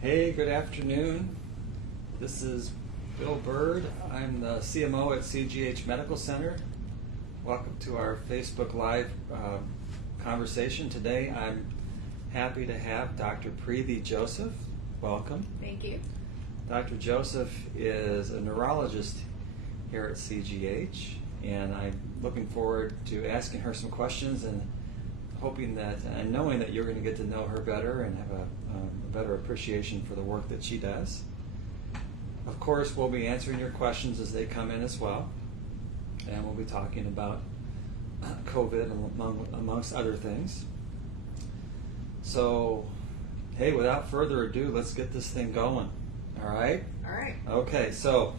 Hey, good afternoon. This is Bill Bird. I'm the CMO at CGH Medical Center. Welcome to our Facebook Live conversation. Today I'm happy to have Dr. Preeti Joseph. Welcome. Thank you. Dr. Joseph is a neurologist here at CGH, and I'm looking forward to asking her some questions and hoping that, and knowing that you're going to get to know her better and have a better appreciation for the work that she does. Of course, we'll be answering your questions as they come in as well, and we'll be talking about COVID amongst other things. So, hey, without further ado, let's get this thing going. All right? All right. Okay, so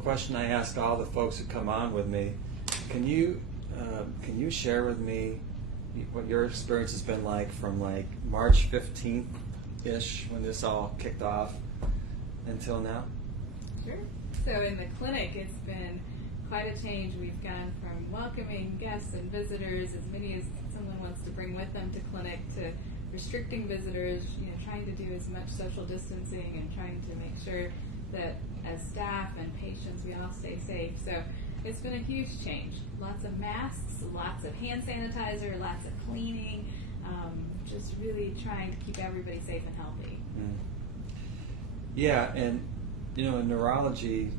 question I ask all the folks who come on with me: Can you share with me what your experience has been like from like March 15th-ish, when this all kicked off, until now? Sure. So in the clinic, it's been quite a change. We've gone from welcoming guests and visitors, as many as someone wants to bring with them to clinic, to restricting visitors, trying to do as much social distancing and trying to make sure that as staff and patients, we all stay safe. So it's been a huge change. Lots of masks, lots of hand sanitizer, lots of cleaning, just really trying to keep everybody safe and healthy. Yeah, and in neurology,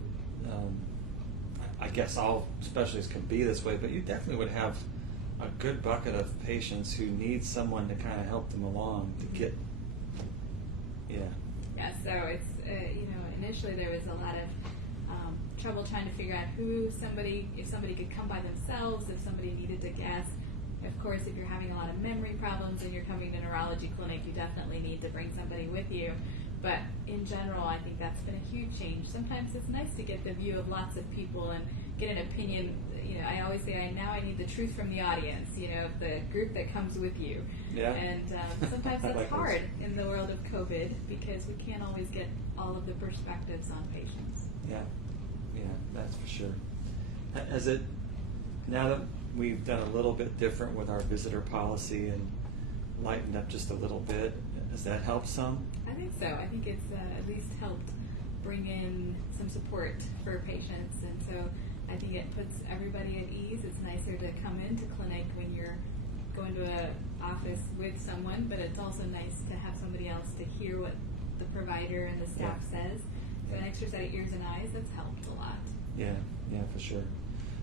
I guess all specialties can be this way, but you definitely would have a good bucket of patients who need someone to kind of help them along to get, Yeah, so it's, initially there was a lot of trouble trying to figure out if somebody could come by themselves, if somebody needed to guest. Of course, if you're having a lot of memory problems and you're coming to neurology clinic, you definitely need to bring somebody with you. But in general, I think that's been a huge change. Sometimes it's nice to get the view of lots of people and get an opinion. I always say, I need the truth from the audience, the group that comes with you. Yeah. And sometimes that's hard in the world of COVID because we can't always get all of the perspectives on patients. Yeah, that's for sure. Has it, now that we've done a little bit different with our visitor policy and lightened up just a little bit, has that helped some? I think so. I think it's at least helped bring in some support for patients, and so I think it puts everybody at ease. It's nicer to come into clinic when you're going to an office with someone, but it's also nice to have somebody else to hear what the provider and the staff says. So an extra set of ears and eyes, that's helped a lot. Yeah, for sure.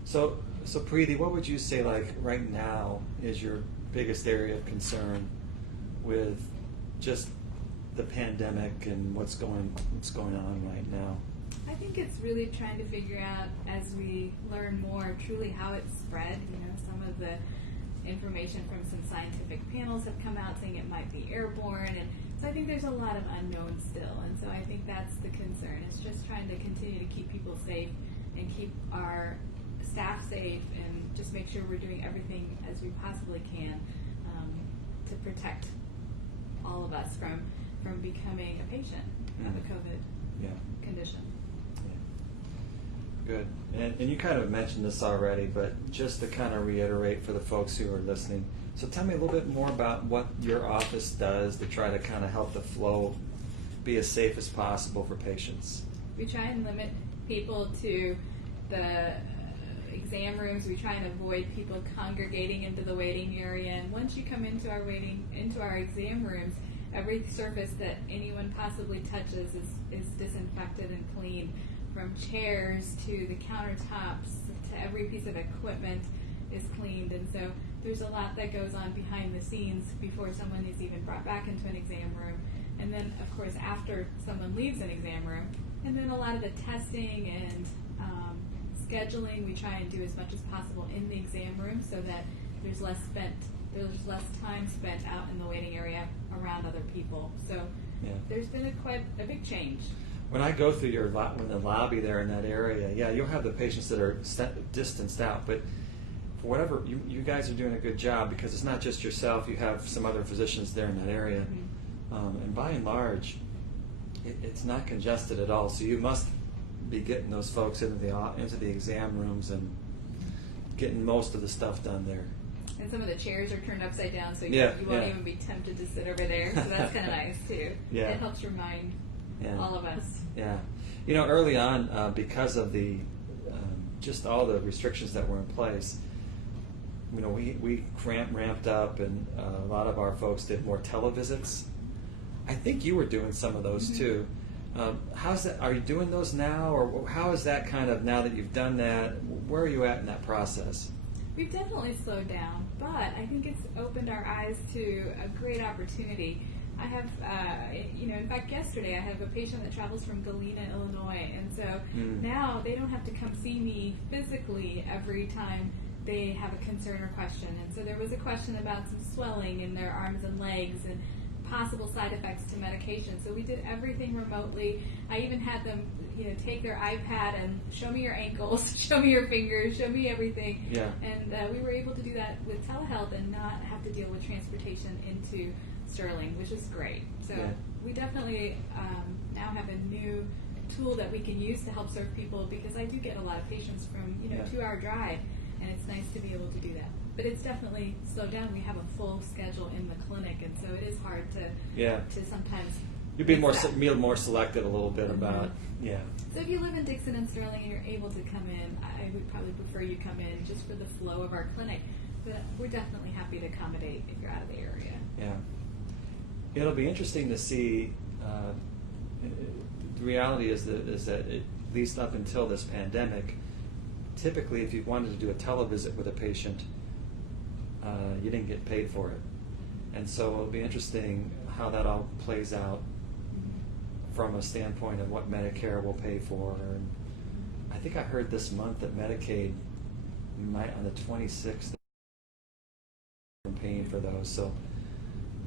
So Preeti, what would you say, like, right now is your biggest area of concern with just the pandemic and what's going on right now? I think it's really trying to figure out, as we learn more, truly how it's spread. Some of the information from some scientific panels have come out saying it might be airborne, and so I think there's a lot of unknown still, and so I think that's the concern. It's just trying to continue to keep people safe and keep our staff safe and just make sure we're doing everything as we possibly can to protect all of us from becoming a patient of a COVID condition. Good. And you kind of mentioned this already, but just to kind of reiterate for the folks who are listening, so tell me a little bit more about what your office does to try to kind of help the flow be as safe as possible for patients. We try and limit people to the exam rooms. We try and avoid people congregating into the waiting area, and once you come into our exam rooms, every surface that anyone possibly touches is disinfected and cleaned, from chairs to the countertops to every piece of equipment is cleaned. And so there's a lot that goes on behind the scenes before someone is even brought back into an exam room. And then, of course, after someone leaves an exam room, and then a lot of the testing and scheduling, we try and do as much as possible in the exam room so that there's less time spent out in the waiting area around other people. So there's been quite a big change. When I go through in the lobby there in that area, you'll have the patients that are distanced out, but for whatever, you guys are doing a good job because it's not just yourself, you have some other physicians there in that area. Mm-hmm. And by and large, it's not congested at all, so you must be getting those folks into the exam rooms and getting most of the stuff done there. And some of the chairs are turned upside down, so Yeah, you won't yeah. even be tempted to sit over there. So that's kind of nice too. Yeah. It helps remind Yeah. all of us. Yeah. You know, early on, because of the just all the restrictions that were in place, you know, we ramped up, and a lot of our folks did more televisits. I think you were doing some of those too. How's that? Are you doing those now, or how is that kind of, now that you've done that? Where are you at in that process? We've definitely slowed down, but I think it's opened our eyes to a great opportunity. I have, in fact, yesterday I have a patient that travels from Galena, Illinois, and so now they don't have to come see me physically every time they have a concern or question. And so there was a question about some swelling in their arms and legs and possible side effects to medication. So we did everything remotely. I even had them, take their iPad and show me your ankles, show me your fingers, show me everything. Yeah. And we were able to do that with telehealth and not have to deal with transportation into Sterling, which is great. So Yeah. we definitely now have a new tool that we can use to help serve people, because I do get a lot of patients from, Yeah. 2-hour drive, and it's nice to be able to do that. But it's definitely slowed down. We have a full schedule in the clinic, and so it is hard to sometimes. You'd be mix that. more selective a little bit about, yeah. So if you live in Dixon and Sterling and you're able to come in, I would probably prefer you come in just for the flow of our clinic. But we're definitely happy to accommodate if you're out of the area. Yeah. It'll be interesting to see. The reality is that at least up until this pandemic, typically if you wanted to do a televisit with a patient, you didn't get paid for it. And so it'll be interesting how that all plays out from a standpoint of what Medicare will pay for. And I think I heard this month that Medicaid might, on the 26th, paying for those. So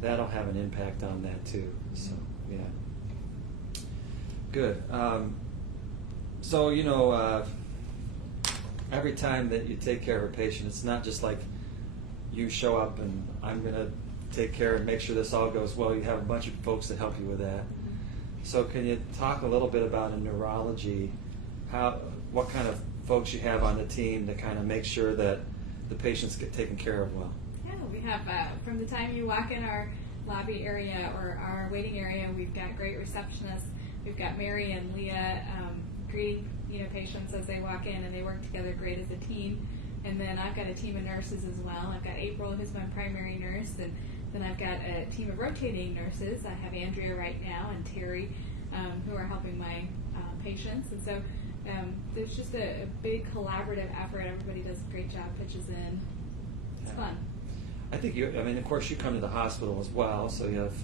that'll have an impact on that too. So yeah, good. So every time that you take care of a patient, it's not just like you show up and I'm going to take care and make sure this all goes well. You have a bunch of folks that help you with that. So can you talk a little bit about in neurology, what kind of folks you have on the team to kind of make sure that the patients get taken care of well? Yeah, we have, from the time you walk in our lobby area or our waiting area, we've got great receptionists. We've got Mary and Leah greeting patients as they walk in, and they work together great as a team. And then I've got a team of nurses as well. I've got April, who's my primary nurse, and then I've got a team of rotating nurses. I have Andrea right now and Terry, who are helping my patients. And so there's just a big collaborative effort. Everybody does a great job, pitches in. It's fun. I think of course you come to the hospital as well, so you have,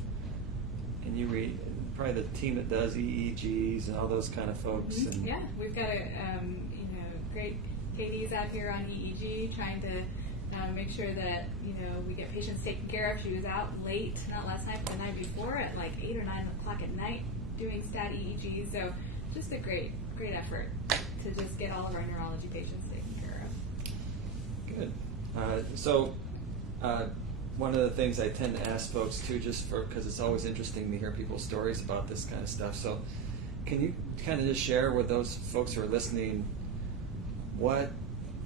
and you read probably the team that does EEGs and all those kind of folks. Mm-hmm. And yeah, we've got a great Katie's out here on EEG trying to make sure that we get patients taken care of. She was out late, not last night, but the night before, at like 8 or 9 o'clock at night doing stat EEG. So just a great effort to just get all of our neurology patients taken care of. Good. One of the things I tend to ask folks too, just because it's always interesting to hear people's stories about this kind of stuff. So can you kind of just share with those folks who are listening what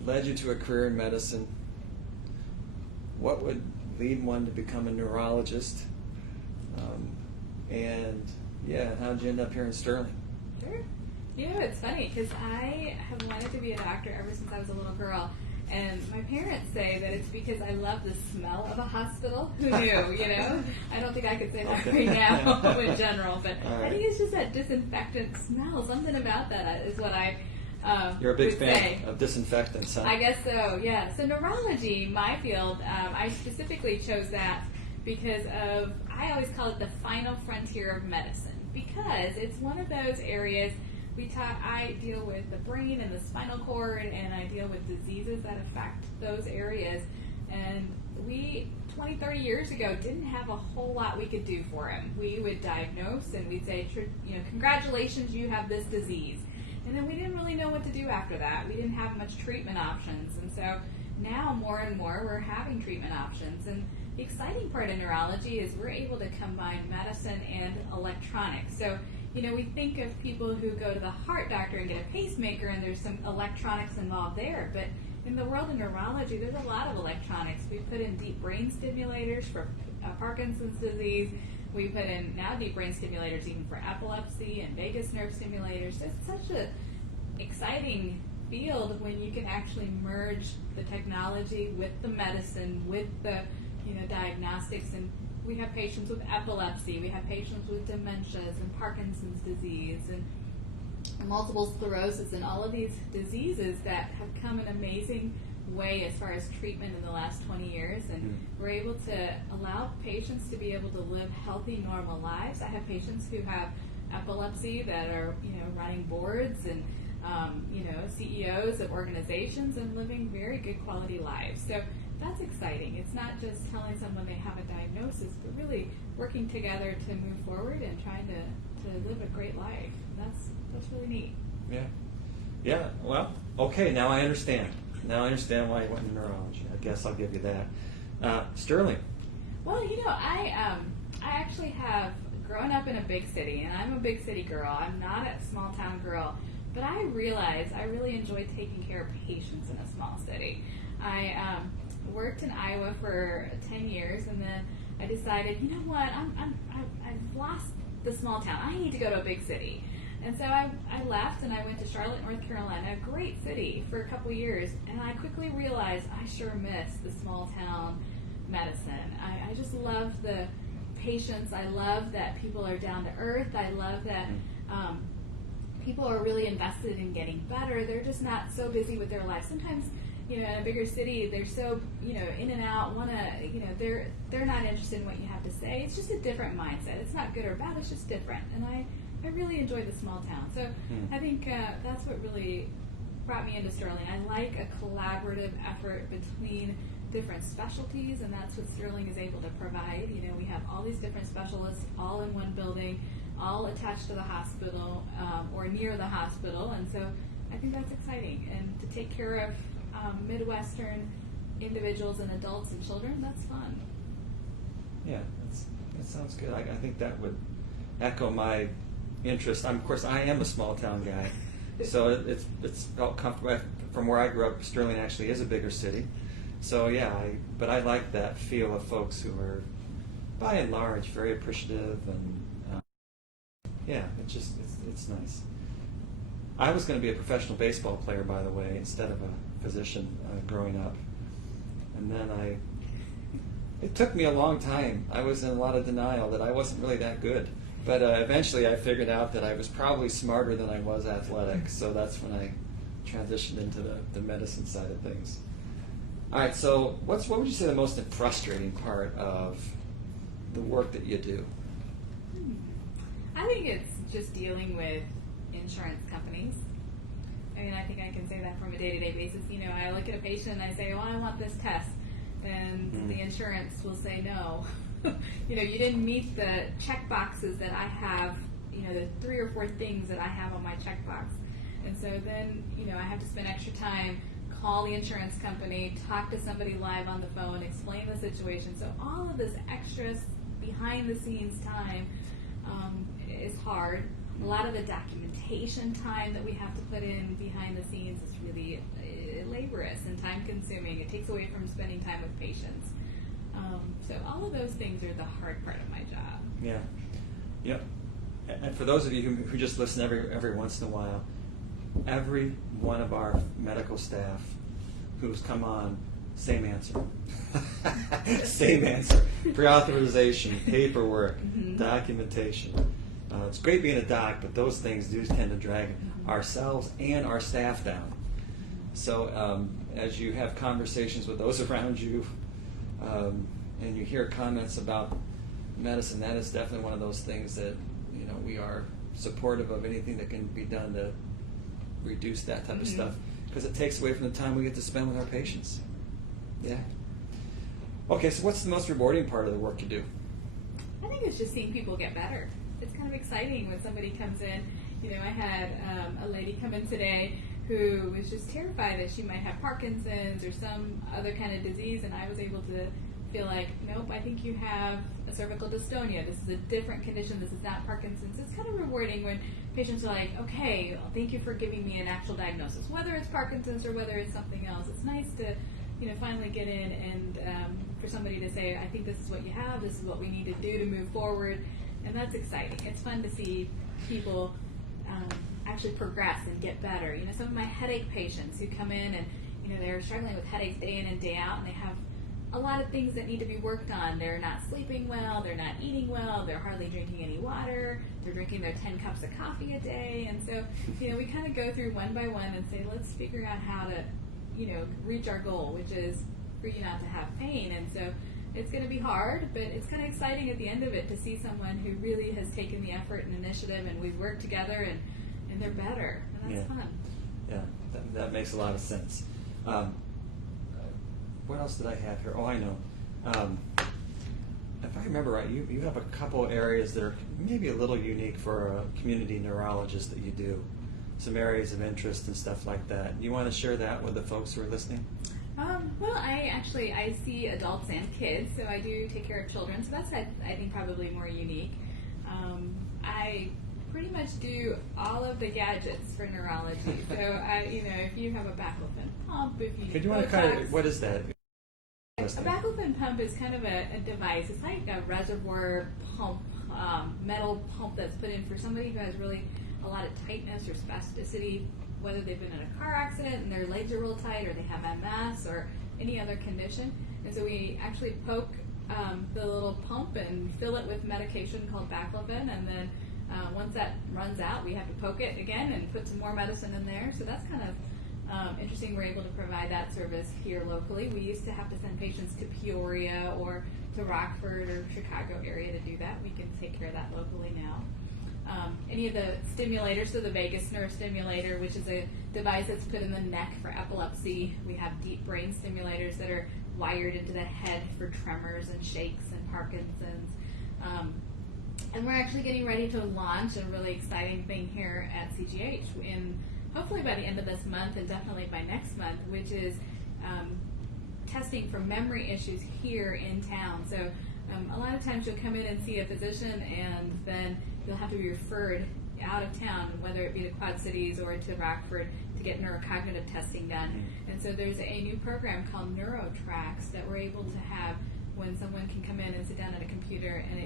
led you to a career in medicine? What would lead one to become a neurologist? How did you end up here in Sterling? Sure. It's funny because I have wanted to be a doctor ever since I was a little girl. And my parents say that it's because I love the smell of a hospital. Who knew, I don't think I could say that right now in general, but right. I think it's just that disinfectant smell. Something about that is what I You're a big would fan say. of disinfectants, huh? I guess so, yeah. So neurology, my field, I specifically chose that because I always call it the final frontier of medicine, because it's one of those areas I deal with the brain and the spinal cord, and I deal with diseases that affect those areas. And we, 20, 30 years ago, didn't have a whole lot we could do for him. We would diagnose and we'd say, congratulations, you have this disease. And then we didn't really know what to do after that. We didn't have much treatment options. And so now more and more we're having treatment options. And the exciting part of neurology is we're able to combine medicine and electronics. So we think of people who go to the heart doctor and get a pacemaker, and there's some electronics involved there. But in the world of neurology, there's a lot of electronics. We put in deep brain stimulators for Parkinson's disease. We put in now deep brain stimulators even for epilepsy and vagus nerve stimulators. It's such an exciting field when you can actually merge the technology with the medicine, with the diagnostics. And we have patients with epilepsy, we have patients with dementias and Parkinson's disease and multiple sclerosis and all of these diseases that have come an amazing way as far as treatment in the last 20 years, and we're able to allow patients to be able to live healthy, normal lives. I have patients who have epilepsy that are running boards and CEOs of organizations and living very good quality lives. So that's exciting. It's not just telling someone they have a diagnosis, but really working together to move forward and trying to live a great life. That's really neat. Yeah. Well, okay. Now I understand. Now I understand why you went into neurology. I guess I'll give you that. Sterling. Well, I actually have grown up in a big city, and I'm a big city girl. I'm not a small town girl, but I realized I really enjoy taking care of patients in a small city. I worked in Iowa for 10 years, and then I decided, you know what, I've lost the small town. I need to go to a big city. And so I left and I went to Charlotte, North Carolina, a great city, for a couple years, and I quickly realized I sure miss the small town medicine. I just love the patients. I love that people are down to earth. I love that people are really invested in getting better. They're just not so busy with their lives. Sometimes, in a bigger city, they're so, in and out, they're not interested in what you have to say. It's just a different mindset. It's not good or bad, it's just different. And I really enjoy the small town. So I think that's what really brought me into Sterling. I like a collaborative effort between different specialties, and that's what Sterling is able to provide. We have all these different specialists all in one building, all attached to the hospital or near the hospital, and so I think that's exciting. And to take care of Midwestern individuals and adults and children, that's fun. Yeah, that sounds good. I think that would echo my interest. Of course, I am a small town guy, so it's felt comfortable. From where I grew up, Sterling actually is a bigger city. So yeah, but I like that feel of folks who are, by and large, very appreciative, and it's nice. I was going to be a professional baseball player, by the way, instead of a physician growing up, and then it took me a long time. I was in a lot of denial that I wasn't really that good. But eventually I figured out that I was probably smarter than I was athletic, so that's when I transitioned into the medicine side of things. All right, so what would you say the most frustrating part of the work that you do? I think it's just dealing with insurance companies. I mean, I think I can say that from a day-to-day basis. I look at a patient and I say, I want this test. Then the insurance will say no. You didn't meet the check boxes that I have, the 3 or 4 things that I have on my checkbox. And so then, I have to spend extra time, call the insurance company, talk to somebody live on the phone, explain the situation. So all of this extra behind-the-scenes time is hard. A lot of the documentation time that we have to put in behind the scenes is really laborious and time-consuming. It takes away from spending time with patients. So all of those things are the hard part of my job. Yeah. Yep. And for those of you who just listen every once in a while, every one of our medical staff who's come on, same answer. Same answer. Pre-authorization, paperwork, documentation. It's great being a doc, but those things do tend to drag ourselves and our staff down. So as you have conversations with those around you, and you hear comments about medicine, that is definitely one of those things that we are supportive of anything that can be done to reduce that type of stuff, because it takes away from the time we get to spend with our patients. Yeah. Okay, so what's the most rewarding part of the work you do? I think it's just seeing people get better. It's kind of exciting when somebody comes in. I had a lady come in today who was just terrified that she might have Parkinson's or some other kind of disease, and I was able to feel like, nope, I think you have a cervical dystonia. This is a different condition. This is not Parkinson's. It's kind of rewarding when patients are like, okay, well, thank you for giving me an actual diagnosis, whether it's Parkinson's or whether it's something else. It's nice to, finally get in and for somebody to say, I think this is what you have. This is what we need to do to move forward. And that's exciting. It's fun to see people actually progress and get better. Some of my headache patients who come in and, they're struggling with headaches day in and day out, and they have a lot of things that need to be worked on. They're not sleeping well, they're not eating well, they're hardly drinking any water, they're drinking their 10 cups of coffee a day. And so, we kind of go through one by one and say, let's figure out how to, reach our goal, which is for you not to have pain. And so it's going to be hard, but it's kind of exciting at the end of it to see someone who really has taken the effort and initiative, and we've worked together, and they're better, and that's fun. Yeah, that makes a lot of sense. What else did I have here? Oh, I know. If I remember right, you have a couple areas that are maybe a little unique for a community neurologist that you do. Some areas of interest and stuff like that. You want to share that with the folks who are listening? Well, I see adults and kids, so I do take care of children, so that's, I think, probably more unique. I pretty much do all of the gadgets for neurology. So, if you have a baclofen pump, if you Could you want to kind of, what is that? A baclofen pump is kind of a device. It's like a reservoir pump, metal pump that's put in for somebody who has really a lot of tightness or spasticity, whether they've been in a car accident and their legs are real tight, or they have MS or any other condition. And so we actually poke the little pump and fill it with medication called baclofen, and then once that runs out, we have to poke it again and put some more medicine in there. So that's kind of interesting. We're able to provide that service here locally. We used to have to send patients to Peoria or to Rockford or Chicago area to do that. We can take care of that locally now. Any of the stimulators, so the vagus nerve stimulator, which is a device that's put in the neck for epilepsy. We have deep brain stimulators that are wired into the head for tremors and shakes and Parkinson's. And we're actually getting ready to launch a really exciting thing here at CGH hopefully by the end of this month, and definitely by next month, which is testing for memory issues here in town. So a lot of times you'll come in and see a physician, and then you'll have to be referred out of town, whether it be to Quad Cities or to Rockford, to get neurocognitive testing done. And so there's a new program called NeuroTracks that we're able to have when someone can come in and sit down at a computer, and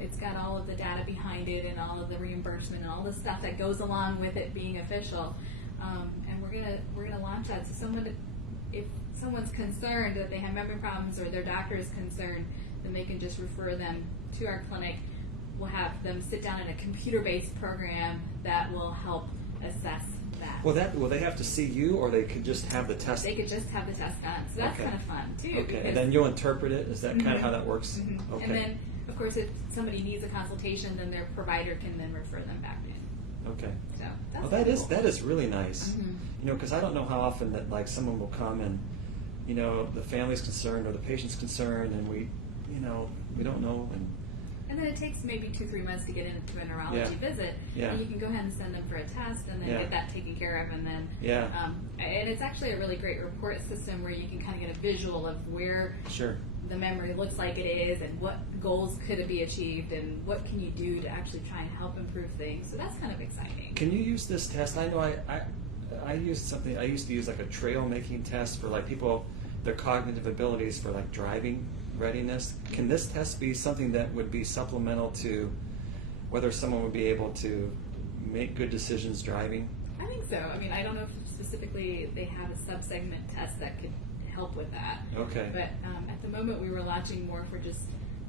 it's got all of the data behind it and all of the reimbursement and all the stuff that goes along with it being official. And we're gonna launch that. So if someone's concerned that they have memory problems, or their doctor is concerned, then they can just refer them to our clinic. We'll have them sit down in a computer-based program that will help assess that. Will they have to see you, or they could just have the test? They could just have the test done. So that's kind of fun too. Okay, and then you'll interpret it. Is that kind of how that works? Mm-hmm. Okay. And then, of course, if somebody needs a consultation, then their provider can then refer them back in. Okay. So that's well, that is really nice. Mm-hmm. Because I don't know how often that someone will come and the family's concerned or the patient's concerned, and we don't know. And then it takes maybe 2-3 months to get into a neurology visit, and you can go ahead and send them for a test, and then get that taken care of, and then and it's actually a really great report system where you can kind of get a visual of where the memory looks like it is, and what goals could be achieved, and what can you do to actually try and help improve things. So that's kind of exciting. Can you use this test? I know I used something. I used to use like a trail making test for people, their cognitive abilities for driving readiness. Can this test be something that would be supplemental to whether someone would be able to make good decisions driving? I think so. I mean, I don't know if specifically they have a sub-segment test that could help with that. Okay. But at the moment, we were launching more for just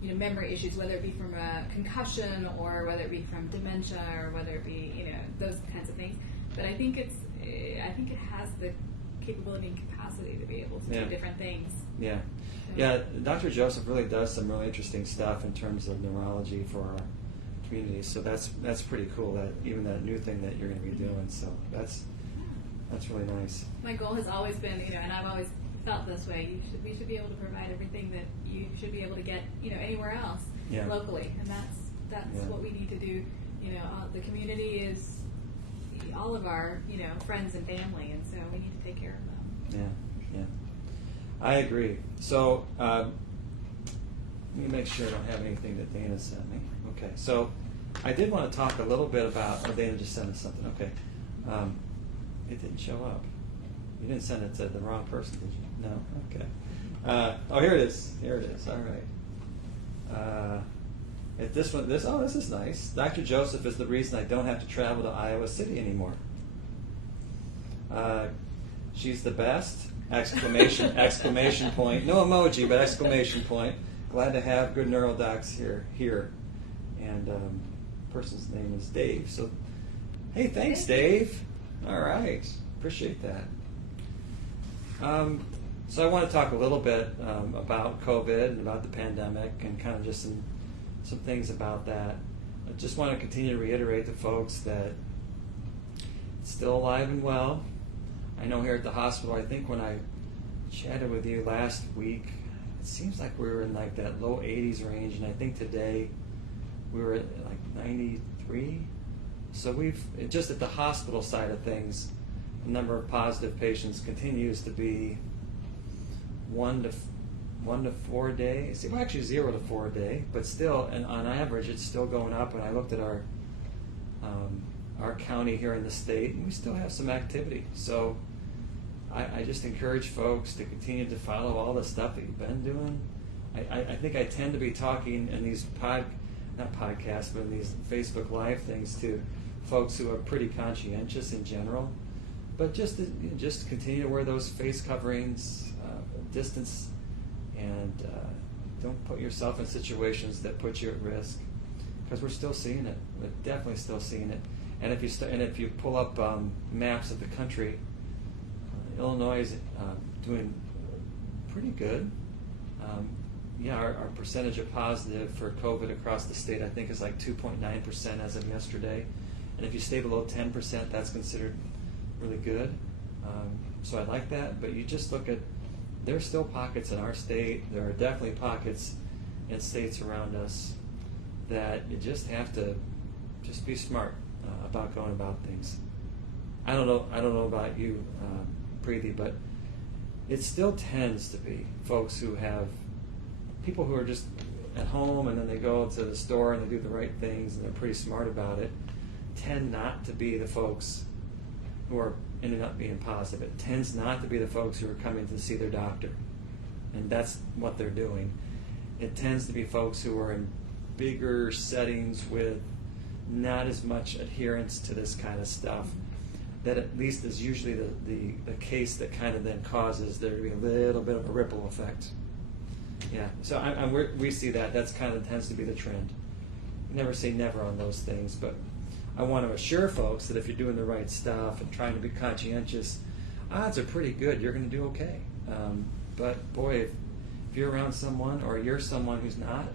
memory issues, whether it be from a concussion or whether it be from dementia or whether it be those kinds of things. But I think it has the capability and capacity to be able to do different things. Yeah. Yeah, Dr. Joseph really does some really interesting stuff in terms of neurology for our community. So that's pretty cool, that even that new thing that you're going to be doing. So that's really nice. My goal has always been, and I've always felt this way. We should be able to provide everything that you should be able to get, anywhere else locally, and that's what we need to do. The community is all of our, friends and family, and so we need to take care of them. Yeah. I agree. So let me make sure I don't have anything that Dana sent me. Okay, so I did want to talk a little bit about. Oh, Dana just sent us something. Okay, it didn't show up. You didn't send it to the wrong person, did you? No. Okay. Oh, here it is. Here it is. All right. If this one, this is nice. Dr. Joseph is the reason I don't have to travel to Iowa City anymore. She's the best! Exclamation! Exclamation point! No emoji, but exclamation point. Glad to have good neural docs here. And person's name is Dave. So, hey, thanks, Dave. All right, appreciate that. So I want to talk a little bit about COVID and about the pandemic and kind of just some things about that. I just want to continue to reiterate to folks that it's still alive and well. I know here at the hospital, I think when I chatted with you last week, it seems like we were in like that low 80s range, and I think today we were at like 93. So we've, just at the hospital side of things, the number of positive patients continues to be 1 to 4 a day. Well, actually 0 to 4 a day, but still, and on average, it's still going up. And I looked at our county here in the state, and we still have some activity. So I just encourage folks to continue to follow all the stuff that you've been doing. I think I tend to be talking in these not podcasts, but in these Facebook Live things to folks who are pretty conscientious in general. But just continue to wear those face coverings, distance, and don't put yourself in situations that put you at risk, because we're still seeing it. We're definitely still seeing it. And if you pull up maps of the country, Illinois is doing pretty good. Our percentage of positive for COVID across the state, I think, is like 2.9% as of yesterday. And if you stay below 10%, that's considered really good. So I like that. But you just look at, there's still pockets in our state. There are definitely pockets in states around us that you just have to just be smart about going about things. I don't know about you, Preeti, but it still tends to be folks who have people who are just at home and then they go to the store and they do the right things and they're pretty smart about it, tend not to be the folks who are ending up being positive. It tends not to be the folks who are coming to see their doctor, and that's what they're doing. It tends to be folks who are in bigger settings with not as much adherence to this kind of stuff. That at least is usually the case that kind of then causes there to be a little bit of a ripple effect. Yeah, so we see that. That's kind of tends to be the trend. You never say never on those things, but I want to assure folks that if you're doing the right stuff and trying to be conscientious, odds are pretty good you're going to do okay. But boy, if you're around someone or you're someone who's not,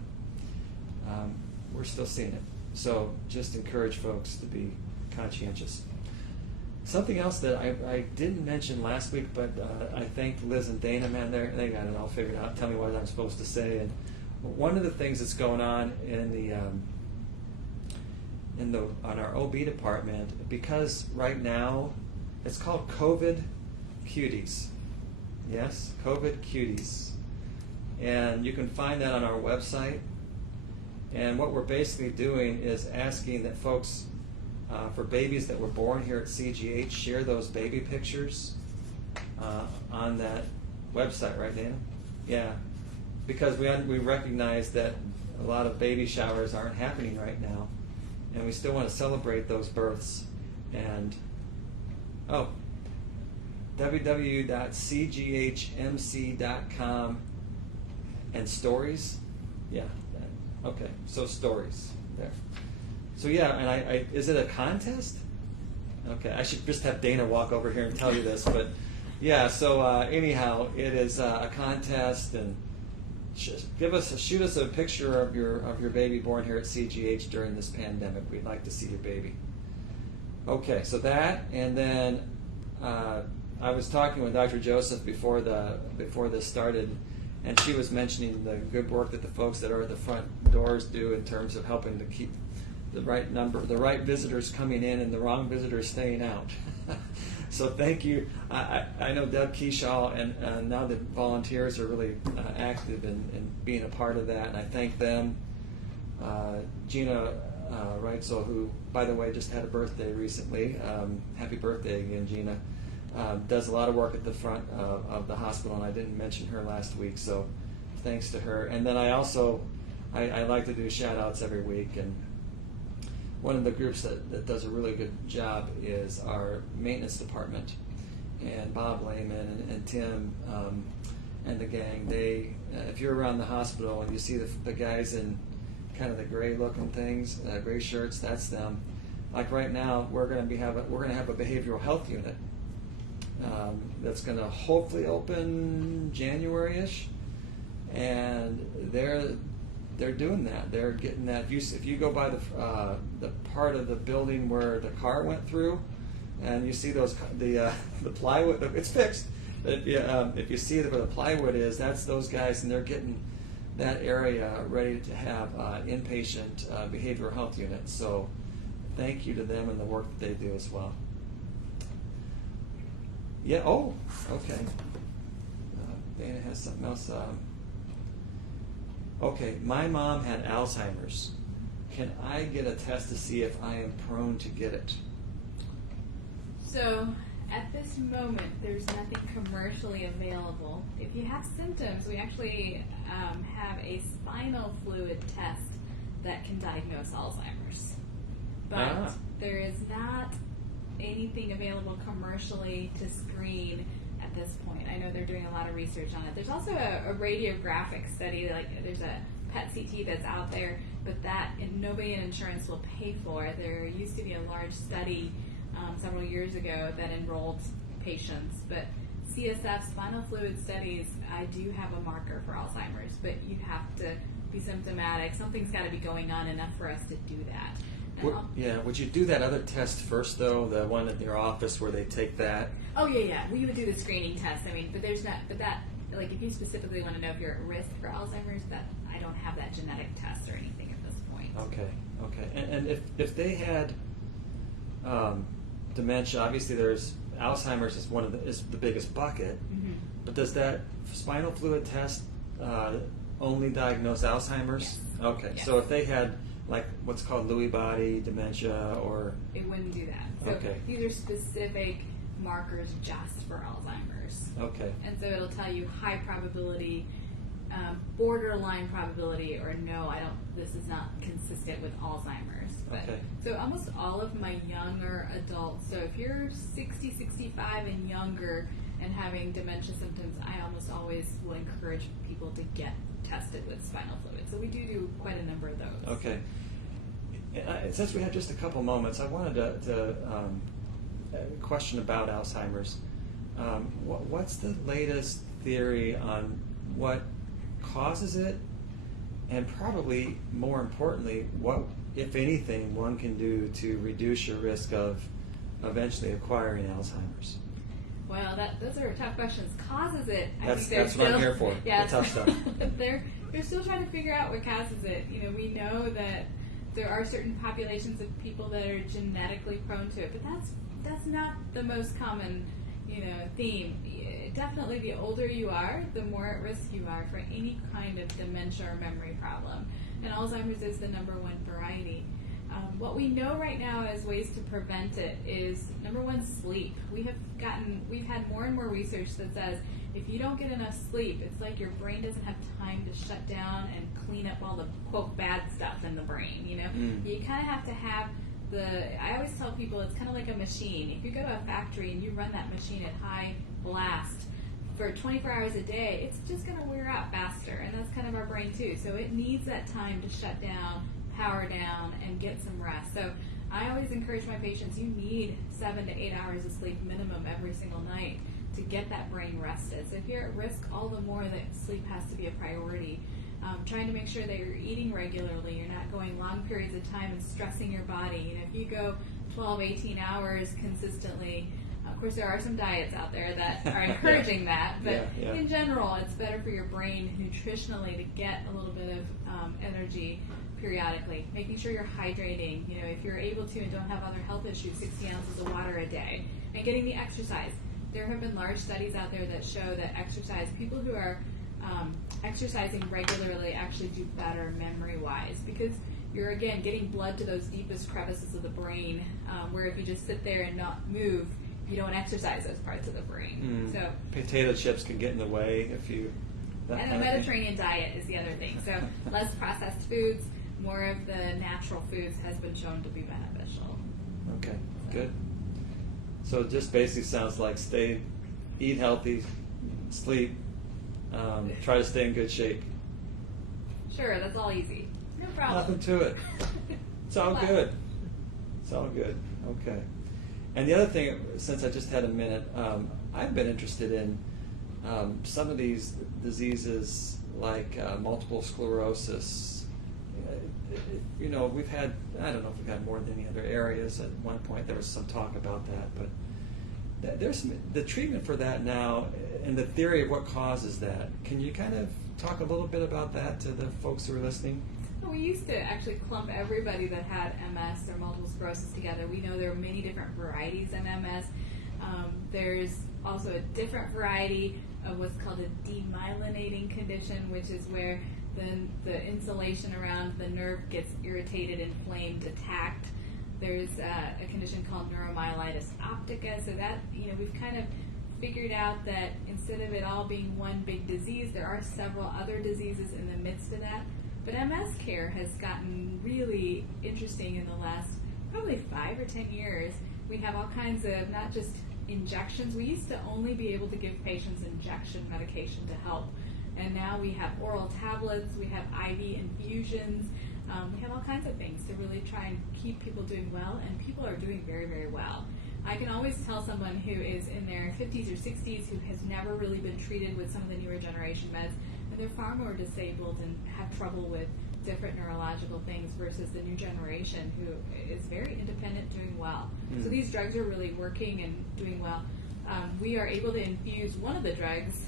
we're still seeing it. So just encourage folks to be conscientious. Something else that I didn't mention last week, but I thanked Liz and Dana, man, they got it all figured out. Tell me what I'm supposed to say. And one of the things that's going on on our OB department, because right now it's called COVID cuties. Yes, COVID cuties. And you can find that on our website. And what we're basically doing is asking that folks, for babies that were born here at CGH, share those baby pictures on that website, right, Dana? Yeah, because we recognize that a lot of baby showers aren't happening right now, and we still want to celebrate those births. And www.cghmc.com and stories. Yeah, okay, so stories there. So yeah, and I is it a contest? Okay, I should just have Dana walk over here and tell you this, but yeah. So anyhow, it is a contest, and shoot us a picture of your baby born here at CGH during this pandemic. We'd like to see your baby. Okay, so that, and then I was talking with Dr. Joseph before this started, and she was mentioning the good work that the folks that are at the front doors do in terms of helping to keep the right visitors coming in and the wrong visitors staying out. So thank you. I know Deb Keyshaw and now the volunteers are really active in being a part of that, and I thank them. Gina Reitzel, who, by the way, just had a birthday recently. Happy birthday again, Gina. Does a lot of work at the front of the hospital, and I didn't mention her last week, so thanks to her. And then I also, I like to do shout-outs every week, and one of the groups that does a really good job is our maintenance department, and Bob Lehman and Tim and the gang. They, if you're around the hospital and you see the guys in kind of the gray-looking things, gray shirts, that's them. Like right now, we're going to have a behavioral health unit that's going to hopefully open January-ish, and they're doing that. They're getting that. If you go by the part of the building where the car went through, and you see the plywood, it's fixed. But if you see where the plywood is, that's those guys, and they're getting that area ready to have inpatient behavioral health units. So thank you to them and the work that they do as well. Yeah. Oh, okay. Dana has something else. Okay, my mom had Alzheimer's. Can I get a test to see if I am prone to get it? So, at this moment, there's nothing commercially available. If you have symptoms, we actually have a spinal fluid test that can diagnose Alzheimer's. But there is not anything available commercially to screen at this point. I know they're doing a lot of research on it. There's also a radiographic study, like there's a PET CT that's out there, but that nobody in insurance will pay for. There used to be a large study several years ago that enrolled patients, but CSF, spinal fluid studies, I do have a marker for Alzheimer's, but you have to be symptomatic. Something's got to be going on enough for us to do that. Would you do that other test first, though, the one at your office where they take that? Oh, yeah. We would do the screening test. I mean, but that, like, if you specifically want to know if you're at risk for Alzheimer's, that I don't have that genetic test or anything at this point. Okay. And if they had dementia, obviously there's Alzheimer's is the biggest bucket, Mm-hmm. but does that spinal fluid test only diagnose Alzheimer's? Yes. Okay, Yes. so if they had like what's called Lewy body dementia, or it wouldn't do that. So okay. These are specific markers just for Alzheimer's. Okay. And so it'll tell you high probability, borderline probability, or no, this is not consistent with Alzheimer's. But, okay. So almost all of my younger adults, so if you're 60, 65 and younger and having dementia symptoms, I almost always will encourage people to get tested with spinal fluid. So we do quite a number of those. Okay. Since we have just a couple moments, I wanted to question about Alzheimer's. What's the latest theory on what causes it, and probably more importantly, what, if anything, one can do to reduce your risk of eventually acquiring Alzheimer's? Well, those are tough questions. Causes it? That's what I'm here for. Yeah, the tough stuff. they're still trying to figure out what causes it. We know that there are certain populations of people that are genetically prone to it, but that's not the most common, theme. Definitely, the older you are, the more at risk you are for any kind of dementia or memory problem. And Alzheimer's is the number one variety. What we know right now as ways to prevent it is, number one, sleep. We've had more and more research that says if you don't get enough sleep, it's like your brain doesn't have time to shut down and clean up all the, quote, bad stuff in the brain, You kind of have to have I always tell people it's kind of like a machine. If you go to a factory and you run that machine at high blast for 24 hours a day, it's just going to wear out faster, and that's kind of our brain too. So it needs that time to shut down, power down, and get some rest. So I always encourage my patients, you need 7 to 8 hours of sleep minimum every single night to get that brain rested. So if you're at risk, all the more that sleep has to be a priority. Trying to make sure that you're eating regularly, you're not going long periods of time and stressing your body. If you go 12, 18 hours consistently, Of course, there are some diets out there that are encouraging that, but in general, it's better for your brain nutritionally to get a little bit of energy periodically. Making sure you're hydrating. If you're able to and don't have other health issues, 60 ounces of water a day, and getting the exercise. There have been large studies out there that show that people who are exercising regularly actually do better memory-wise, because you're, again, getting blood to those deepest crevices of the brain, where if you just sit there and not move, you don't exercise those parts of the brain. So potato chips can get in the way if you... And the Mediterranean diet is the other thing. So less processed foods, more of the natural foods has been shown to be beneficial. Okay, good. So it just basically sounds like eat healthy, sleep, try to stay in good shape. Sure, that's all easy. No problem. Nothing to it. It's all good. It's all good. Okay. And the other thing, since I just had a minute, I've been interested in some of these diseases like multiple sclerosis. We've had, I don't know if we've had more than any other areas. At one point there was some talk about that, but there's the treatment for that now and the theory of what causes that. Can you kind of talk a little bit about that to the folks who are listening? We used to actually clump everybody that had MS or multiple sclerosis together. We know there are many different varieties of MS. There's also a different variety of what's called a demyelinating condition, which is where the insulation around the nerve gets irritated, inflamed, attacked. There's a condition called neuromyelitis optica. So that, we've kind of figured out that instead of it all being one big disease, there are several other diseases in the midst of that. But MS care has gotten really interesting in the last probably 5 or 10 years. We have all kinds of, not just injections. We used to only be able to give patients injection medication to help. And now we have oral tablets, we have IV infusions, we have all kinds of things to really try and keep people doing well, and people are doing very, very well. I can always tell someone who is in their 50s or 60s who has never really been treated with some of the newer generation meds, and they're far more disabled and have trouble with different neurological things versus the new generation who is very independent, doing well. So these drugs are really working and doing well. We are able to infuse one of the drugs.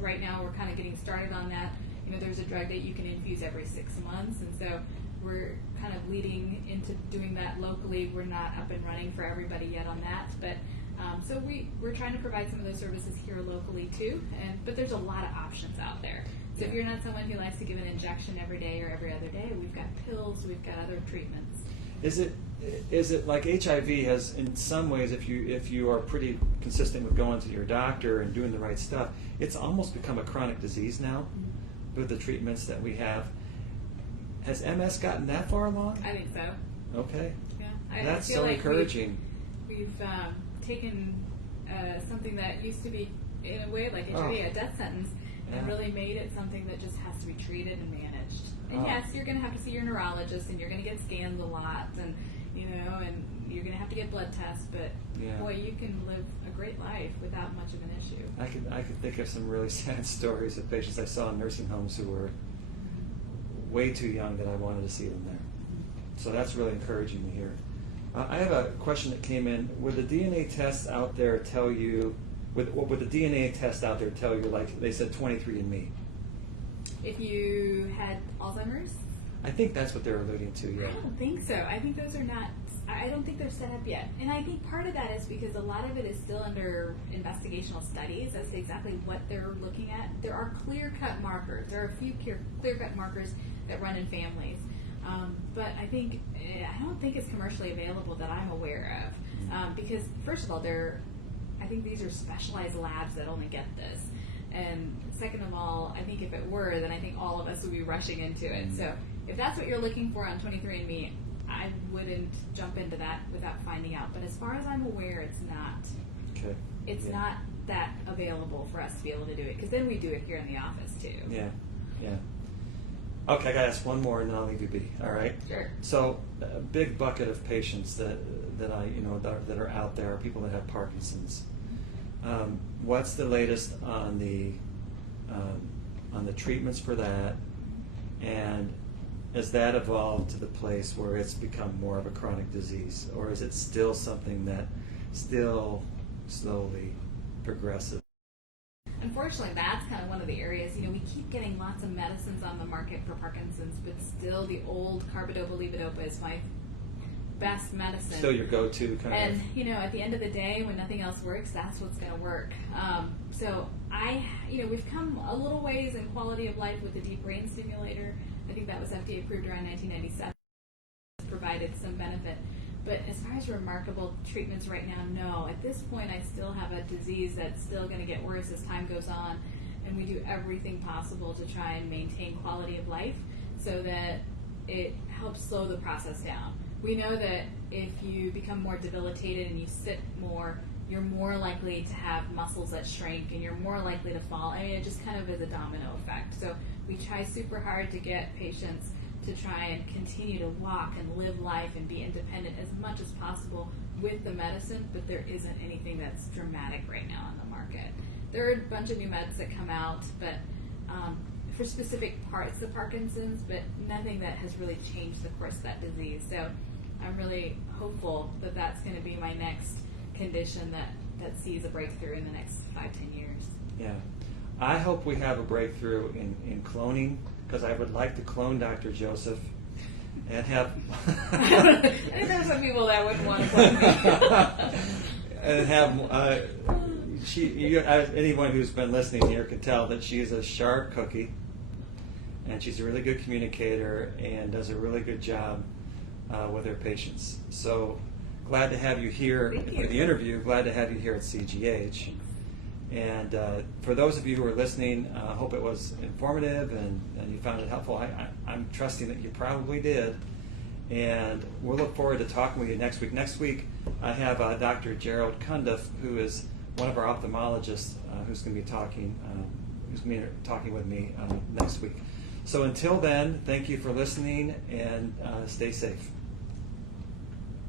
Right now we're kind of getting started on that. There's a drug that you can infuse every 6 months, and so we're kind of leading into doing that locally. We're not up and running for everybody yet on that, but so we're trying to provide some of those services here locally too. But there's a lot of options out there. So if you're not someone who likes to give an injection every day or every other day, we've got pills, we've got other treatments. Is it like HIV has, in some ways, if you are pretty consistent with going to your doctor and doing the right stuff, it's almost become a chronic disease now with the treatments that we have. Has MS gotten that far along? I think so. Okay. Yeah, That's I feel so like encouraging. We've taken something that used to be, in a way, like HIV, a death sentence, and really made it something that just has to be treated and managed. And yes, you're going to have to see your neurologist, and you're going to get scanned a lot, and and you're going to have to get blood tests. But boy, you can live a great life without much of an issue. I could think of some really sad stories of patients I saw in nursing homes who were way too young that I wanted to see them there. So that's really encouraging to hear. I have a question that came in. Would the DNA tests out there tell you? Would the DNA test out there tell you, like they said, 23andMe? If you had Alzheimer's? I think that's what they're alluding to, yeah. I don't think so. I think those are not, I don't think they're set up yet. And I think part of that is because a lot of it is still under investigational studies as to exactly what they're looking at. There are clear-cut markers. There are a few clear-cut markers that run in families. But I don't think it's commercially available that I'm aware of. Because, first of all, I think these are specialized labs that only get this. And second of all, I think if it were, then I think all of us would be rushing into it. So if that's what you're looking for on 23andMe, I wouldn't jump into that without finding out. But as far as I'm aware, it's not. Okay. It's not that available for us to be able to do it, because then we do it here in the office too. Yeah. Okay, I got to ask one more, and then I'll leave you be. All right. Sure. So, a big bucket of patients that that are out there are people that have Parkinson's. What's the latest on the treatments for that, and has that evolved to the place where it's become more of a chronic disease, or is it still something that still slowly progressive. Unfortunately, that's kind of one of the areas, we keep getting lots of medicines on the market for Parkinson's, but still the old carbidopa-levodopa is my best medicine. Still your go-to kind and, of. at the end of the day, when nothing else works, that's what's going to work. So we've come a little ways in quality of life with the deep brain stimulator. I think that was FDA approved around 1997. It's provided some benefit. But as far as remarkable treatments right now, no. At this point, I still have a disease that's still going to get worse as time goes on, and we do everything possible to try and maintain quality of life so that it helps slow the process down. We know that if you become more debilitated and you sit more, you're more likely to have muscles that shrink, and you're more likely to fall. I mean, it just kind of is a domino effect. So we try super hard to get patients to try and continue to walk and live life and be independent as much as possible with the medicine, but there isn't anything that's dramatic right now on the market. There are a bunch of new meds that come out, but for specific parts of Parkinson's, but nothing that has really changed the course of that disease. So I'm really hopeful that that's going to be my next condition that sees a breakthrough in the next 5-10 years. Yeah. I hope we have a breakthrough in cloning, because I would like to clone Dr. Joseph and have. I think there's some people that wouldn't want to clone me. And have anyone who's been listening here can tell that she's a sharp cookie, and she's a really good communicator and does a really good job with her patients. So glad to have you here for the interview. Glad to have you here at CGH. And for those of you who are listening, I hope it was informative and you found it helpful. I'm trusting that you probably did. And we'll look forward to talking with you next week. Next week, I have Dr. Gerald Cundiff, who is one of our ophthalmologists, who's going to be talking with me next week. So until then, thank you for listening, and stay safe.